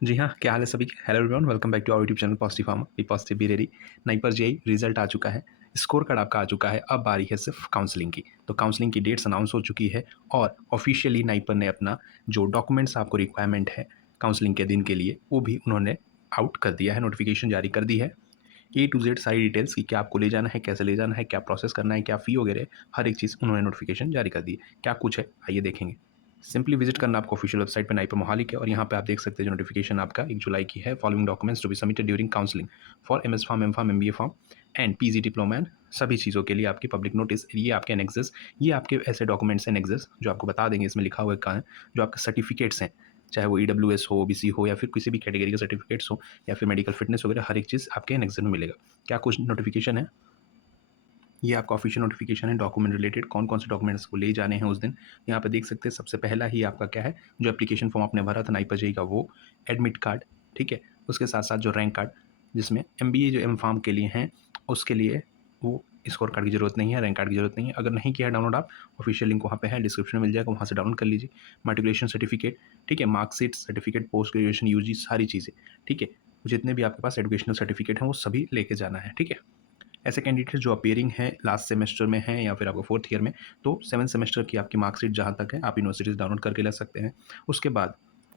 जी हाँ, क्या हाल है सभी के? Hello everyone, welcome back to our YouTube channel positive farmer. Be positive be ready. NIPER JEE result आ चुका है, स्कोर कार्ड आपका आ चुका है। अब बारी है सिर्फ काउंसलिंग की। तो काउंसलिंग की डेट्स अनाउंस हो चुकी है और ऑफिशियली नाइपर ने अपना जो डॉक्यूमेंट्स आपको रिक्वायरमेंट है काउंसलिंग के दिन के लिए, वो भी उन्होंने आउट कर दिया है, नोटिफिकेशन जारी कर दी है। ए टू जेड सारी डिटेल्स की, क्या आपको ले जाना है, कैसे ले जाना है, क्या प्रोसेस करना है, क्या फ़ी वगैरह, हर एक चीज़ उन्होंने नोटिफिकेशन जारी कर दी है। क्या कुछ है, आइए देखेंगे। सिंपली विजिट करना आपको ऑफिशियल वेबसाइट पे नाइपर मोहाली के, और यहाँ पे आप देख सकते हैं जो नोटिफिकेशन आपका 1 जुलाई की है। Following documents to be submitted during counselling for MS pharm, M pharm, MBA pharm and PG diploma and सभी चीज़ों के लिए आपकी पब्लिक नोटिस, ये आपके एनेक्सेस, ये आपके ऐसे डॉक्यूमेंट्स हैं एनेक्सेस जो आपको बता देंगे इसमें लिखा हुआ है कहाँ है। जो आपके सर्टिफिकेट्स हैं, चाहे वो ईडब्ल्यूएस हो, ओबीसी हो, या फिर किसी भी कैटेगरी के सर्टिफिकेट्स हो, या फिर मेडिकल फिटनेस वगैरह, हर एक चीज़ आपके एनेक्सेस में मिलेगा। क्या कुछ नोटिफिकेशन है, ये आपका ऑफिशियल नोटिफिकेशन है डॉक्यूमेंट रिलेटेड, कौन कौन से डॉक्यूमेंट्स को ले जाने हैं उस दिन। यहाँ पे देख सकते हैं सबसे पहला ही आपका क्या है, जो एप्लीकेशन फॉर्म आपने भरा था नाइपर जेईई का, वो एडमिट कार्ड, ठीक है। उसके साथ साथ जो रैंक कार्ड, जिसमें एमबीए जो एम फार्म के लिए हैं, उसके लिए वो स्कोर कार्ड की जरूरत नहीं है, रैंक कार्ड की जरूरत नहीं है। अगर नहीं किया डाउनलोड, आप ऑफिशियल लिंक वहाँ पे है, डिस्क्रिप्शन में मिल जाएगा, वहाँ से डाउनलोड कर लीजिए। मेट्रिकुलेशन सर्टिफिकेट, ठीक है, marksheet certificate, post graduation UG, सारी चीज़ें, ठीक है। जितने भी आपके पास एजुकेशनल सर्टिफिकेट हैं वो सभी लेके जाना है, ठीक है। ऐसे कैंडिडेट जो अपीयरिंग हैं लास्ट सेमेस्टर में हैं या फिर आपको फोर्थ ईयर में, तो 7 सेमेस्टर की आपकी मार्कशीट जहाँ तक है आप यूनिवर्सिटीज़ डाउनलोड करके ले सकते हैं। उसके बाद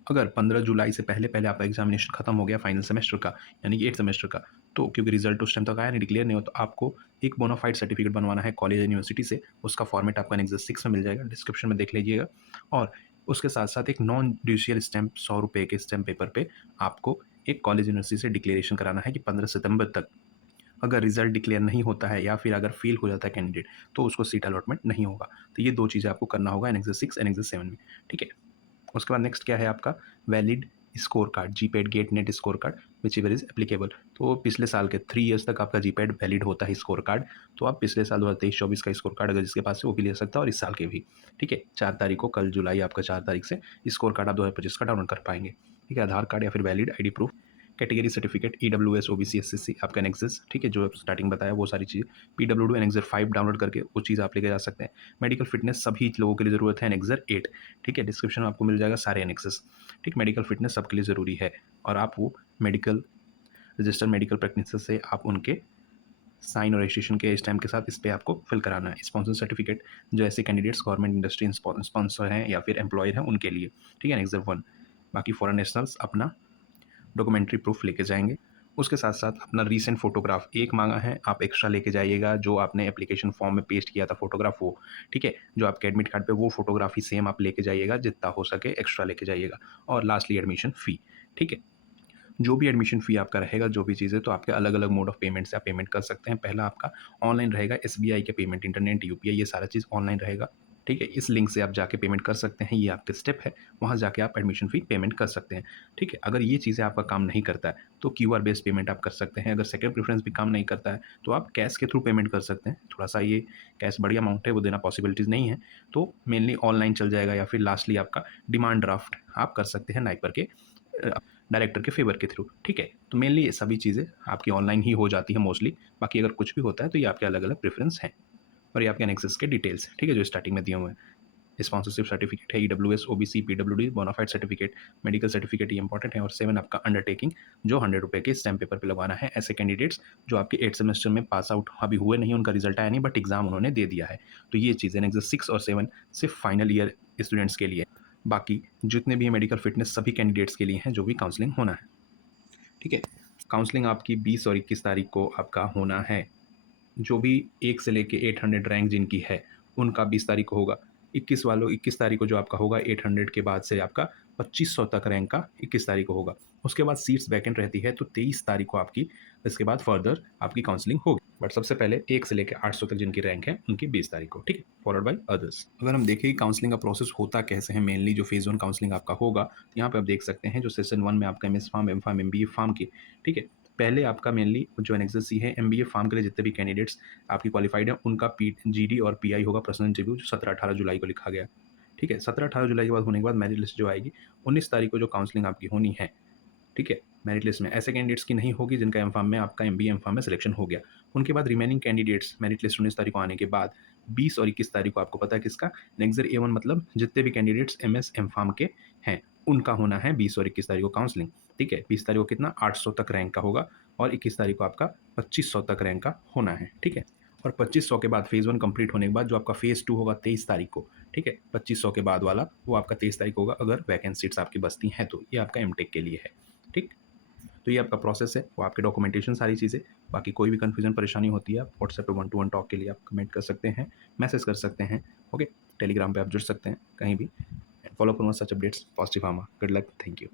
अगर 15 जुलाई से पहले पहले आपका एग्जामिनेशन खत्म हो गया फाइनल सेमेस्टर का, यानी कि 8 सेमेस्टर का, तो क्योंकि रिजल्ट उस टाइम तक आया नहीं, डिक्लेयर नहीं हो, तो आपको एक बोनाफाइड सर्टिफिकेट बनवाना है कॉलेज यूनिवर्सिटी से। उसका फॉर्मेट आपका एनेक्सस 6 में मिल जाएगा, डिस्क्रिप्शन में देख लीजिएगा। और उसके साथ साथ एक नॉन जुडिशियल स्टैंप 100 रुपये के स्टैंप पेपर पे आपको एक कॉलेज यूनिवर्सिटी से डिक्लेरेशन कराना है कि 15 सितंबर तक अगर रिजल्ट डिक्लेयर नहीं होता है या फिर अगर फेल हो जाता है कैंडिडेट, तो उसको सीट अलॉटमेंट नहीं होगा। तो ये दो चीज़ें आपको करना होगा एनेक्सस 6 एनेक्सस 7 में, ठीक है। उसके बाद नेक्स्ट क्या है आपका, valid score card, GPAT GATE NET score card whichever is applicable. तो पिछले साल के 3 ईयर्स तक आपका जीपैड वैलिड होता है स्कोर कार्ड। तो आप पिछले साल 2023-24 का स्कोर कार्ड अगर जिसके पास है वो भी ले सकता है, और इस साल के भी, ठीक है। 4 तारीख को, कल जुलाई आपका 4 तारीख से स्कोर कार्ड आप 2025 का डाउनलोड कर पाएंगे, ठीक है। आधार कार्ड या फिर valid ID proof, category certificate, EWS, OBC, SSC, आपका एनेक्सस, ठीक है, जो स्टार्टिंग बताया वो सारी चीज़ें, पीडब्ल्यूडी एनेक्सर 5 डाउनलोड करके वो चीज़ आप लेके जा सकते हैं। मेडिकल फिटनेस सभी लोगों के लिए ज़रूरत है, एनेक्सर 8, ठीक है। डिस्क्रिप्शन में आपको मिल जाएगा सारे एनेक्सस, ठीक। मेडिकल फिटनेस सबके लिए ज़रूरी है, और आप वो मेडिकल रजिस्टर मेडिकल प्रैक्टिस से आप उनके साइन और रजिस्ट्रेशन के स्टैम्प के साथ इस पर आपको फिल कराना है। स्पॉन्सर सर्टिफिकेट, जो ऐसे कैंडिडेट्स गवर्नमेंट इंडस्ट्री स्पॉन्सर हैं या फिर एम्प्लॉयर हैं उनके लिए, ठीक है, एनेक्सर 1। बाकी फॉरेन नेशनल्स अपना डॉक्यूमेंट्री प्रूफ लेके जाएंगे। उसके साथ साथ अपना रीसेंट फोटोग्राफ एक मांगा है, आप एक्स्ट्रा लेके जाइएगा, जो आपने एप्लीकेशन फॉर्म में पेस्ट किया था फोटोग्राफ, वो, ठीक है। जो आपके एडमिट कार्ड पे वो फोटोग्राफी सेम आप लेके जाइएगा, जितना हो सके एक्स्ट्रा लेके जाइएगा। और लास्टली एडमिशन फ़ी, ठीक है। जो भी एडमिशन फ़ी आपका रहेगा, जो भी चीज़ें, तो आपके अलग अलग मोड ऑफ पेमेंट से आप पेमेंट कर सकते हैं। पहला आपका ऑनलाइन रहेगा, एसबीआई के पेमेंट, इंटरनेट, यूपीआई, ये सारा चीज़ ऑनलाइन रहेगा, ठीक है। इस लिंक से आप जाके पेमेंट कर सकते हैं, ये आपके स्टेप है, वहाँ जाके आप एडमिशन फ़ी पेमेंट कर सकते हैं, ठीक है। अगर ये चीज़ें आपका काम नहीं करता है तो क्यूआर बेस्ड पेमेंट आप कर सकते हैं। अगर सेकंड प्रेफरेंस भी काम नहीं करता है तो आप कैश के थ्रू पेमेंट कर सकते हैं। थोड़ा सा ये कैश बड़ी अमाउंट है, वो देना पॉसिबिलिटीज़ नहीं है, तो मेनली ऑनलाइन चल जाएगा, या फिर लास्टली आपका डिमांड ड्राफ्ट आप कर सकते हैं नाइपर के डायरेक्टर के फेवर के थ्रू, ठीक है। तो मेनली ये सभी चीज़ें आपकी ऑनलाइन ही हो जाती है मोस्टली। बाकी अगर कुछ भी होता है तो ये आपके अलग अलग प्रेफरेंस हैं, और ये आपके एनेक्सस के डिटेल्स, ठीक है, जो स्टार्टिंग में दिए हुए हैं। स्पॉन्सरशिप सर्टिफिकेट है, EWS, OBC, PWD, bonafide certificate, medical certificate, ये इंपॉर्टेंट है। और 7 आपका अंडरटेकिंग, जो 100 रुपये के स्टैम्प पेपर पे लगवाना है। ऐसे कैंडिडेट्स जो आपके 8 सेमेस्टर में पास आउट अभी हुए नहीं, उनका रिजल्ट आया नहीं, बट एग्जाम उन्होंने दे दिया है, तो ये चीज़ें एनेक्सस 6 और 7 सिर्फ फाइनल ईयर स्टूडेंट्स के लिए। बाकी जितने भी मेडिकल फिटनेस सभी कैंडिडेट्स के लिए हैं जो भी काउंसलिंग होना है, ठीक है। काउंसलिंग आपकी 20 और 21 तारीख को आपका होना है। जो भी 1 से लेके 800 रैंक जिनकी है, उनका 20 तारीख को होगा। 21 तारीख को जो आपका होगा 800 के बाद से आपका 2500 तक रैंक का 21 तारीख को होगा। उसके बाद सीट्स वैकेंट रहती है, तो 23 तारीख को आपकी, इसके बाद फर्दर आपकी काउंसलिंग होगी। बट सबसे पहले 1 से लेकर 800 तक जिनकी रैंक है उनकी 20 तारीख को, ठीक है, फॉलोड बाय अदर्स। अगर हम देखें काउंसलिंग का प्रोसेस होता कैसे है, मेनली जो फेज़ 1 काउंसलिंग आपका होगा, तो यहाँ पे आप देख सकते हैं जो सेशन 1 में आपका MS pharm, M pharm, MBA pharm की, ठीक है। पहले आपका मेनली जो एनेक्सस सी है, एमबीए फार्म के लिए जितने भी कैंडिडेट्स आपकी क्वालिफाइड है, उनका पी जीडी और पीआई होगा, पर्सनल इंटरव्यू, जो 17-18 जुलाई को लिखा गया, ठीक है। 17-18 जुलाई के बाद होने के बाद मेरिट लिस्ट जो आएगी, 19 तारीख को जो काउंसलिंग आपकी होनी है, ठीक है। मेरिट लिस्ट में ऐसे कैंडिडेट्स की नहीं होगी जिनका एम फार्म में, आपका एमबीए एम फार्म में सिलेक्शन हो गया। उनके बाद रिमेनिंग कैंडिडेट्स मेरिट लिस्ट 19 तारीख को आने के बाद 20 और 21 तारीख को आपको पता है किसका, नेक्सर A1, मतलब जितने भी कैंडिडेट्स एमएस एम फार्म के हैं, उनका होना है 20 और 21 तारीख को काउंसलिंग, ठीक है। 20 तारीख को कितना 800 तक रैंक का होगा और 21 तारीख को आपका 2500 तक रैंक का होना है, ठीक है। और 2500 के बाद फेज़ 1 कंप्लीट होने के बाद जो आपका फेज़ 2 होगा 23 तारीख को, ठीक है। 2500 के बाद वाला वो आपका 23 तारीख को होगा अगर वैकेंट सीट्स आपकी बचती हैं तो। ये आपका एमटेक के लिए है, ठीक। तो ये आपका प्रोसेस है, वो आपके डॉक्यूमेंटेशन सारी चीज़ें। बाकी कोई भी कन्फ्यूजन परेशानी होती है आप व्हाट्सएप पे 1-to-1 टॉक के लिए आप कमेंट कर सकते हैं, मैसेज कर सकते हैं, ओके। टेलीग्राम पे आप जुड़ सकते हैं कहीं भी। फॉलो करूँगा such updates positive pharma. Good luck, thank you.